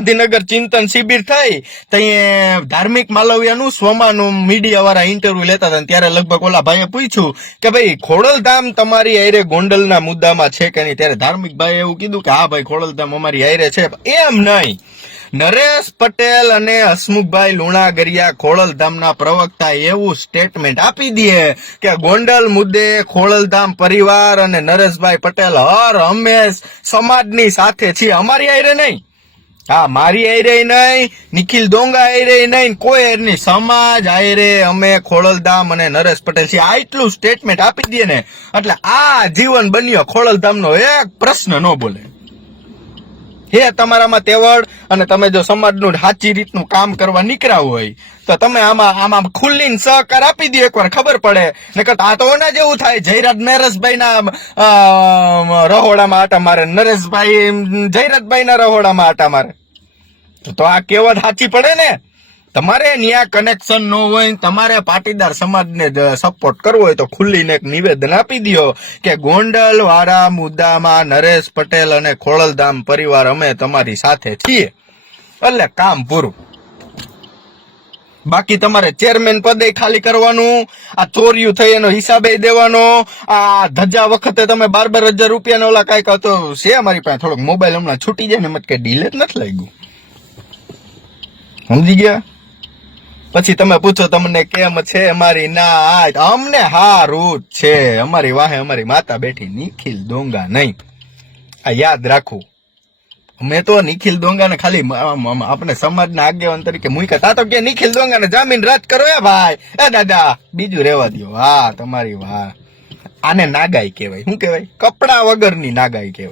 ગાંધીનગર ચિંતન શિબિર થઈ ત્યાં ધાર્મિક માલવિયાનું સ્વમાનું મીડિયા વાળા ઇન્ટરવ્યુ લેતા હતા ત્યારે લગભગ ઓલા ભાઈએ પૂછ્યું કે ભાઈ ખોડલધામ તમારી હારે ગોંડલના મુદ્દામાં છે કે નહીં, ત્યારે ધાર્મિક ભાઈએ એવું કીધું કે હા ભાઈ ખોડલધામ અમારી હારે છે. એમ નહીં, નરેશ પટેલ અને હસમુખભાઈ લુણાગરિયા ખોડલધામના પ્રવક્તા એવું સ્ટેટમેન્ટ આપી દે કે ગોંડલ મુદ્દે ખોડલધામ પરિવાર અને નરેશભાઈ પટેલ હર હંમેશ સમાજની સાથે છે, અમારી હારે નહીં. હા, મારી આયરે નહીં, નિખિલ ડોંગા આયરે નહીં, કોઈ આયરે નહીં, સમાજ આયરે અમે ખોડલધામ અને નરેશ પટેલ છે, આટલું સ્ટેટમેન્ટ આપી દે ને એટલે આ જીવન બન્યો ખોડલધામનો એક પ્રશ્ન ન બોલે. હે તમારામાં તેવડ અને તમે જો સમાજનું સાચી રીતનું કામ કરવા નીકળ્યા હોય તો તમે આમાં ખુલ્લીને સહકાર આપી દો, એકવાર ખબર પડે. નકર આ તો ઓના જેવું થાય, જયરાજ નરેશભાઈ ના રહોડામાં આટા મારે, નરેશભાઈ જયરાજભાઈ ના રહોડામાં આટા મારે, તો આ કેવત સાચી પડે ને. તમારે ન્યા કનેક્શન ન હોય, તમારે પાટીદાર સમાજને સપોર્ટ કરવો હોય તો ખુલ્લીને એક નિવેદન આપી દો કે ગોંડલ વાળા મુદ્દામાં નરેશ પટેલ અને ખોડલધામ પરિવાર અમે તમારી સાથે છીએ, એટલે કામ પૂરું. બાકી તમારે ચેરમેન પદે ખાલી કરવાનું, આ ચોર્યું થઈ એનો હિસાબે દેવાનો, આ ધજા વખતે તમે 12,000 રૂપિયાનો ઓલા કઈક હતો છે અમારી પાસે, થોડોક મોબાઈલ હમણાં છૂટી જાય ને મત કે ડીલે જ નથી લાગ્યું, સમજી ગયા. પછી તમે પૂછો તમને કેમ છે અમારી ના, અમને હારું જ છે, અમારી વાહે અમારી માતા બેઠી, નિખિલ ડોંગા નહીં. આ યાદ રાખવું. મેં તો નિખિલ ડોંગાને ખાલી આપણે સમાજના આગેવાન તરીકે મૂક્યા તા તો કે નિખિલ ડોંગાને જામીન રદ કરો એ ભાઈ, એ દાદા બીજું રહેવા દો. વાહ તમારી વાહ, આને નાગાઈ કહેવાય. શું કહેવાય? કપડા વગરની નાગાઈ કહેવાય.